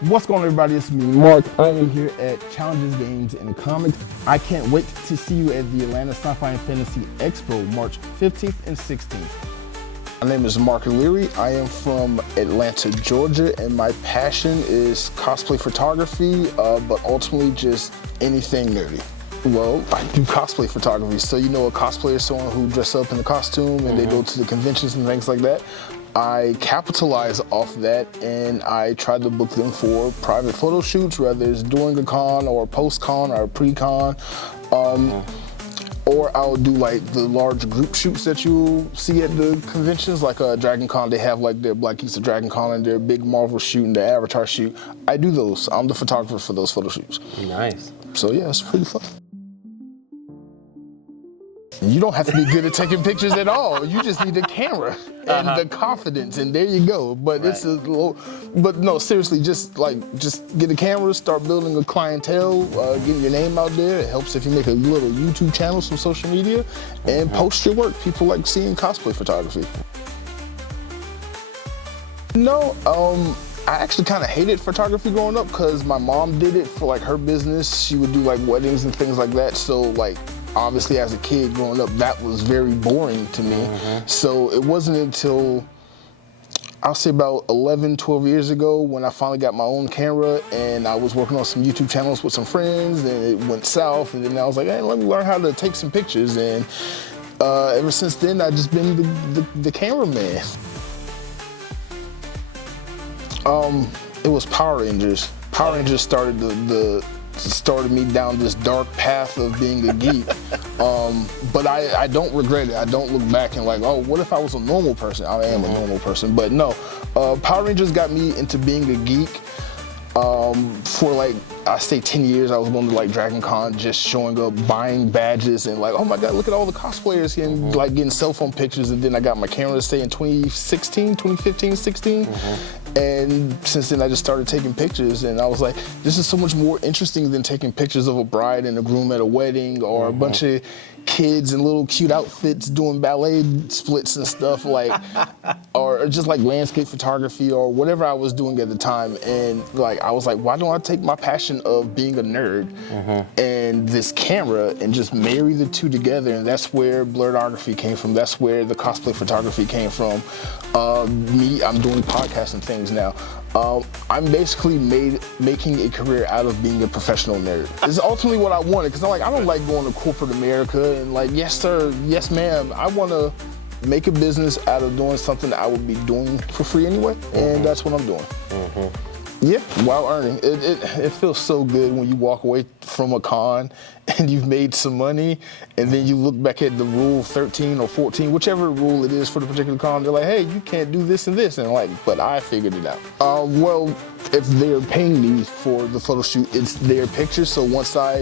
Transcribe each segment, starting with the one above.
What's going on, everybody? It's me, Mark. I am here at Challenges Games and Comics. I can't wait to see you at the Atlanta SciFi and Fantasy Expo, March 15th and 16th. My name is Mark Leary. I am from Atlanta, Georgia, and my passion is cosplay photography, but ultimately just anything nerdy. Well, I do cosplay photography, so you know a cosplayer is someone who dresses up in a costume and they go to the conventions and things like that. I capitalize off that and I try to book them for private photo shoots, whether it's during a con or post-con or pre-con. Or I'll do like the large group shoots that you'll see at the conventions, like Dragon Con. They have like their Black Geeks of Dragon Con and their big Marvel shoot and their Avatar shoot. I do those. I'm the photographer for those photo shoots. Nice. So yeah, it's pretty fun. You don't have to be good at taking pictures at all. You just need a camera and the confidence, and there you go. But it's a little, but no, seriously, just get a camera, start building a clientele, getting your name out there. It helps if you make a little YouTube channel, some social media, and post your work. People like seeing cosplay photography. No, I actually kind of hated photography growing up because my mom did it for like her business. She would do like weddings and things like that. So like, obviously as a kid growing up, that was very boring to me. So it wasn't until, I'll say about 11, 12 years ago when I finally got my own camera and I was working on some YouTube channels with some friends and it went south, and then I was like, hey, let me learn how to take some pictures, and ever since then I've just been the cameraman. It was Power Rangers. Power Rangers started started me down this dark path of being a geek. But I don't regret it. I don't look back and like, oh, what if I was a normal person? I am a normal person, but no. Power Rangers got me into being a geek. For like, I say 10 years, I was going to like Dragon Con, just showing up, buying badges, and like, oh my God, look at all the cosplayers here, and like getting cell phone pictures. And then I got my camera, say in 2015, 16. And since then I just started taking pictures, and I was like, this is so much more interesting than taking pictures of a bride and a groom at a wedding, or a bunch of kids in little cute outfits doing ballet splits and stuff, like, or just like landscape photography or whatever I was doing at the time. And like, I was like, why don't I take my passion of being a nerd and this camera and just marry the two together? And that's where blurredography came from. That's where the cosplay photography came from. I'm doing podcasts and things now. I'm basically making a career out of being a professional nerd. It's ultimately what I wanted, because I don't like going to corporate America and like, yes sir, yes ma'am. I want to make a business out of doing something that I would be doing for free anyway, and that's what I'm doing. Yeah, while earning. It feels so good when you walk away from a con and you've made some money, and then you look back at the rule 13 or 14, whichever rule it is for the particular con, they're like, hey, you can't do this and this, and like, but I figured it out. Well, if they're paying me for the photo shoot, it's their pictures, so once I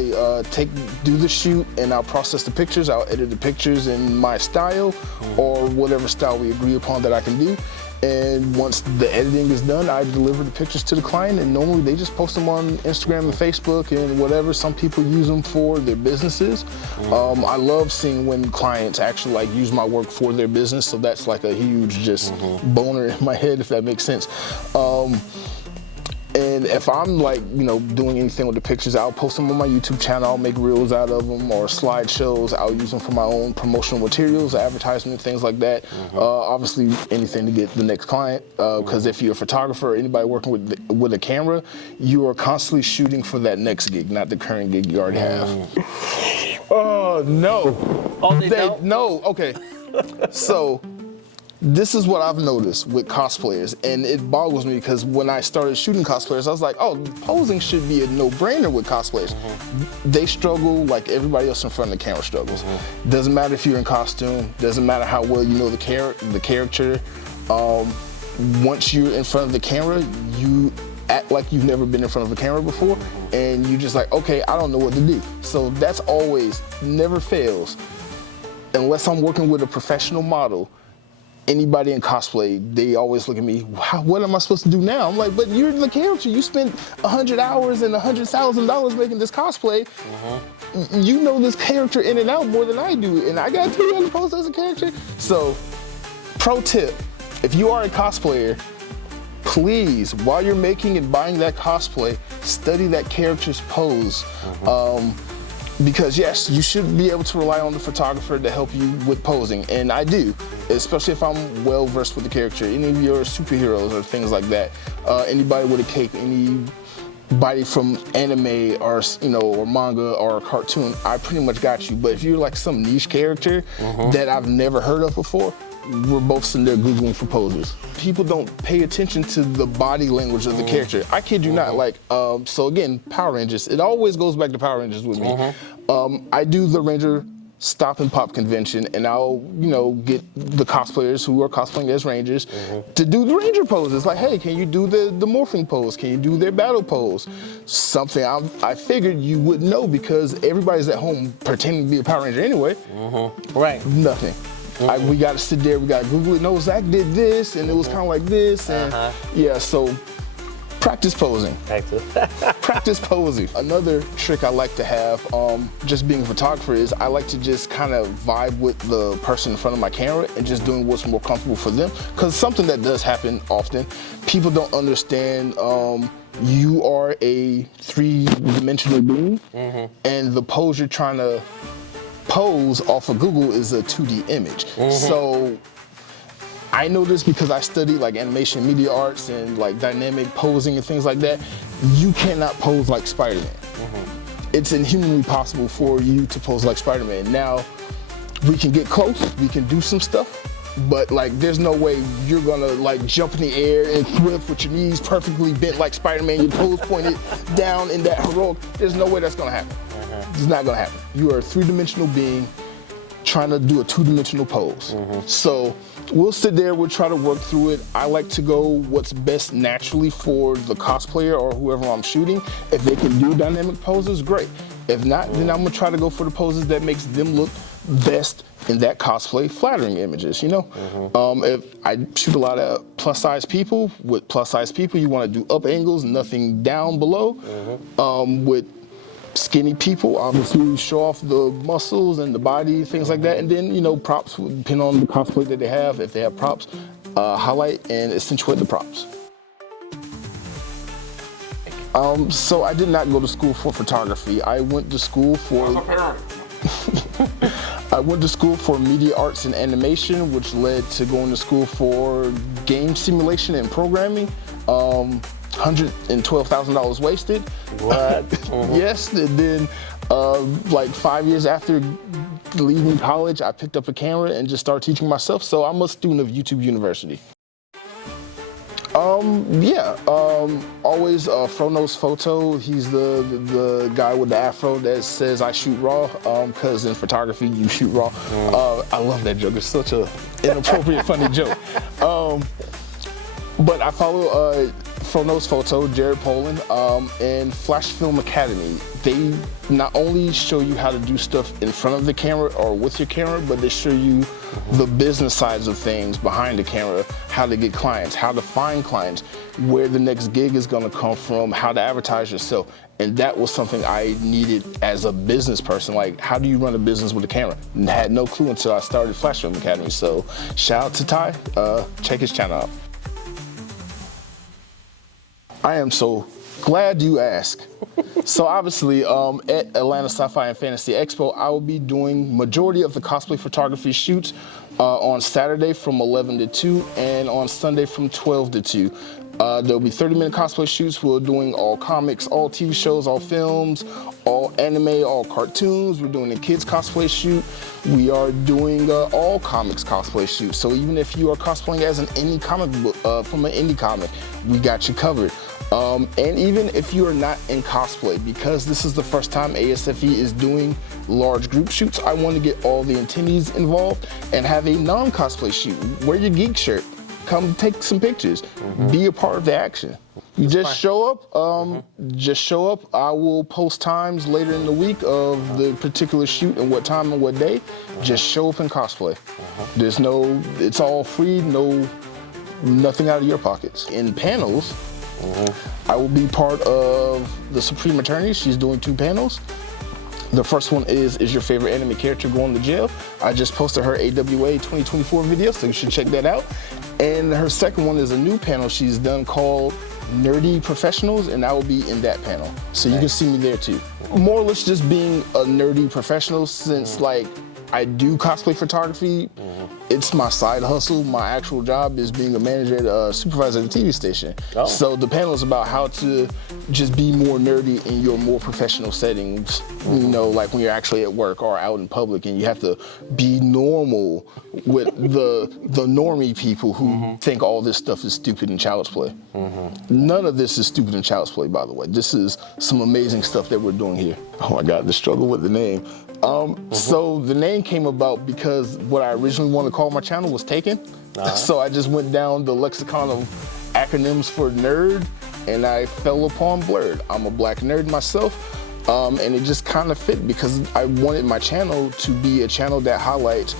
do the shoot and I'll process the pictures, I'll edit the pictures in my style, or whatever style we agree upon that I can do. And once the editing is done, I deliver the pictures to the client, and normally they just post them on Instagram and Facebook and whatever. Some people use them for their businesses. I love seeing when clients actually like use my work for their business, so that's like a huge just boner in my head, if that makes sense. And if I'm like, doing anything with the pictures, I'll post them on my YouTube channel. I'll make reels out of them or slideshows. I'll use them for my own promotional materials, advertisement, things like that. Obviously, anything to get the next client. Because if you're a photographer or anybody working with a camera, you are constantly shooting for that next gig, not the current gig you already have. Oh, no. Oh, they don't? No, okay. So, this is what I've noticed with cosplayers, and it boggles me because when I started shooting cosplayers, I was like, oh, posing should be a no-brainer with cosplayers. They struggle like everybody else in front of the camera struggles. Doesn't matter if you're in costume, doesn't matter how well you know the character. Once you're in front of the camera, you act like you've never been in front of a camera before, and you're just like, okay, I don't know what to do. So that's always, never fails. Unless I'm working with a professional model, anybody in cosplay, they always look at me, wow, what am I supposed to do now? I'm like, but you're the character. You spent 100 hours and $100,000 making this cosplay. You know this character in and out more than I do, and I got to tell you how to pose as a character. So, pro tip, if you are a cosplayer, please, while you're making and buying that cosplay, study that character's pose. Because yes, you should be able to rely on the photographer to help you with posing, and I do, especially if I'm well versed with the character. Any of your superheroes or things like that, anybody with a cape, anybody from anime or or manga or a cartoon, I pretty much got you. But if you're like some niche character that I've never heard of before, we're both sitting there Googling for poses. People don't pay attention to the body language of the character. I kid you not, like, so again, Power Rangers, it always goes back to Power Rangers with me. I do the Ranger Stop and Pop convention, and I'll, get the cosplayers who are cosplaying as Rangers to do the Ranger poses. Like, hey, can you do the morphing pose? Can you do their battle pose? Something I figured you would know because everybody's at home pretending to be a Power Ranger anyway. Right. Nothing. We got to sit there, we got to Google it. No, Zach did this, and it was kind of like this, and yeah, so practice posing. Practice posing. Another trick I like to have, just being a photographer, is I like to just kind of vibe with the person in front of my camera and just doing what's more comfortable for them. Because something that does happen often, people don't understand you are a three-dimensional being, and the pose you're trying to pose off of Google is a 2D image. So I know this because I studied like animation and media arts and like dynamic posing and things like that. You cannot pose like Spider-Man. It's inhumanly possible for you to pose like Spider-Man. Now, we can get close, we can do some stuff, but like there's no way you're gonna like jump in the air and flip with your knees perfectly bent like Spider-Man, your toes pointed down in that heroic. There's no way that's gonna happen. It's not gonna happen. You are a three-dimensional being trying to do a two-dimensional pose. So we'll sit there, we'll try to work through it. I like to go what's best naturally for the cosplayer or whoever I'm shooting. If they can do dynamic poses, great. If not, then I'm gonna try to go for the poses that makes them look best in that cosplay, flattering images, If I shoot a lot of plus-size people, with plus-size people, you wanna do up angles, nothing down below. With skinny people, obviously show off the muscles and the body, things like that, and then props, depending on the cosplay that they have. If they have props, highlight and accentuate the props. So I did not go to school for photography. I went to school for media arts and animation, which led to going to school for game simulation and programming. $112,000 wasted. What? Yes, and then like 5 years after leaving college, I picked up a camera and just started teaching myself. So I'm a student of YouTube University. Always Frono's Photo. He's the guy with the afro that says I shoot raw, because in photography you shoot raw. I love that joke. It's such an inappropriate, funny joke. But I follow Frono's Photo, Jared Poland, and Flash Film Academy. They not only show you how to do stuff in front of the camera or with your camera, but they show you the business sides of things behind the camera, how to get clients, how to find clients, where the next gig is gonna come from, how to advertise yourself. And that was something I needed as a business person. Like, how do you run a business with a camera? And I had no clue until I started Flash Film Academy. So shout out to Ty, check his channel out. I am so glad you asked. So obviously, at Atlanta SciFi and Fantasy Expo, I will be doing majority of the cosplay photography shoots on Saturday from 11 to 2 and on Sunday from 12 to 2. There'll be 30-minute cosplay shoots. We're doing all comics, all TV shows, all films, all anime, all cartoons. We're doing a kids cosplay shoot. We are doing all comics cosplay shoots. So even if you are cosplaying as an indie comic book, from an indie comic, we got you covered. And even if you are not in cosplay, because this is the first time ASFE is doing large group shoots, I want to get all the attendees involved and have a non-cosplay shoot. Wear your geek shirt, come take some pictures, be a part of the action. You just show up, I will post times later in the week of the particular shoot and what time and what day. Just show up in cosplay. There's it's all free, nothing out of your pockets. In panels, I will be part of the Supreme Attorney. She's doing 2 panels. The first one is your favorite anime character going to jail? I just posted her AWA 2024 video, so you should check that out. And her second one is a new panel she's done called Nerdy Professionals, and I will be in that panel. So you can see me there too. More or less just being a nerdy professional, since like I do cosplay photography. It's my side hustle. My actual job is being a manager at a supervisor at a TV station. Oh. So the panel is about how to just be more nerdy in your more professional settings. You know, like when you're actually at work or out in public, and you have to be normal with the normie people who think all this stuff is stupid and child's play. None of this is stupid and child's play, by the way. This is some amazing stuff that we're doing here. Oh my God, the struggle with the name. So the name came about because what I originally wanted to call my channel was taken. So I just went down the lexicon of acronyms for nerd, and I fell upon blurred. I'm a black nerd myself, and it just kind of fit because I wanted my channel to be a channel that highlights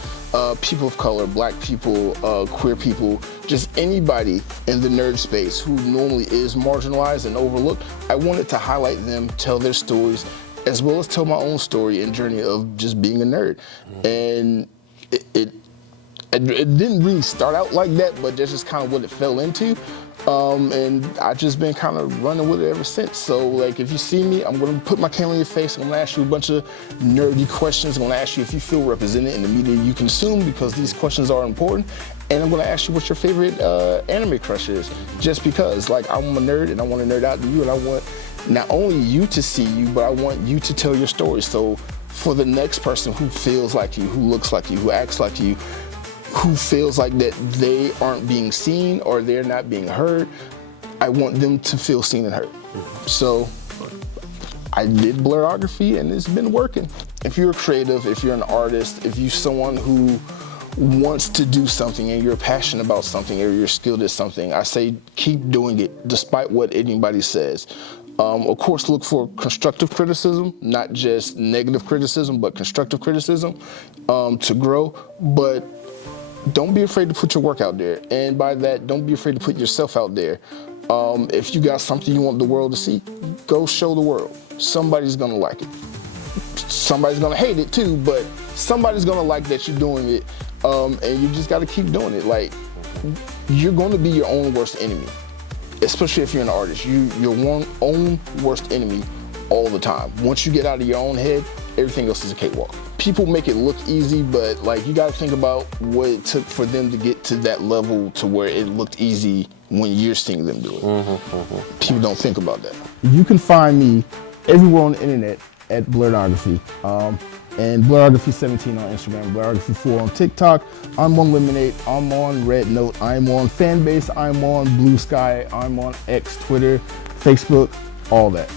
people of color, black people, queer people, just anybody in the nerd space who normally is marginalized and overlooked. I wanted to highlight them, tell their stories, as well as tell my own story and journey of just being a nerd. And it didn't really start out like that, but that's just kind of what it fell into. And I've just been kind of running with it ever since. So like, if you see me, I'm gonna put my camera in your face. I'm gonna ask you a bunch of nerdy questions. I'm gonna ask you if you feel represented in the media you consume, because these questions are important. And I'm gonna ask you what your favorite anime crush is, just because like I'm a nerd and I wanna nerd out to you, and I want not only you to see you, but I want you to tell your story. So for the next person who feels like you, who looks like you, who acts like you, who feels like that they aren't being seen or they're not being heard, I want them to feel seen and heard. So I did blurography, and it's been working. If you're a creative, if you're an artist, if you're someone who wants to do something and you're passionate about something or you're skilled at something, I say keep doing it despite what anybody says. Of course, look for constructive criticism, not just negative criticism, but constructive criticism to grow. But don't be afraid to put your work out there. And by that, don't be afraid to put yourself out there. If you got something you want the world to see, go show the world. Somebody's gonna like it. Somebody's gonna hate it too, but somebody's gonna like that you're doing it. And you just gotta keep doing it. Like, you're gonna be your own worst enemy, especially if you're an artist. You're your own worst enemy all the time. Once you get out of your own head, everything else is a cakewalk. People make it look easy, but like, you gotta think about what it took for them to get to that level to where it looked easy when you're seeing them do it. People don't think about that. You can find me everywhere on the internet at Blurography. And Blurography17 on Instagram, Blurography4 on TikTok. I'm on Lemonade, I'm on Red Note, I'm on Fanbase, I'm on Blue Sky, I'm on X, Twitter, Facebook, all that.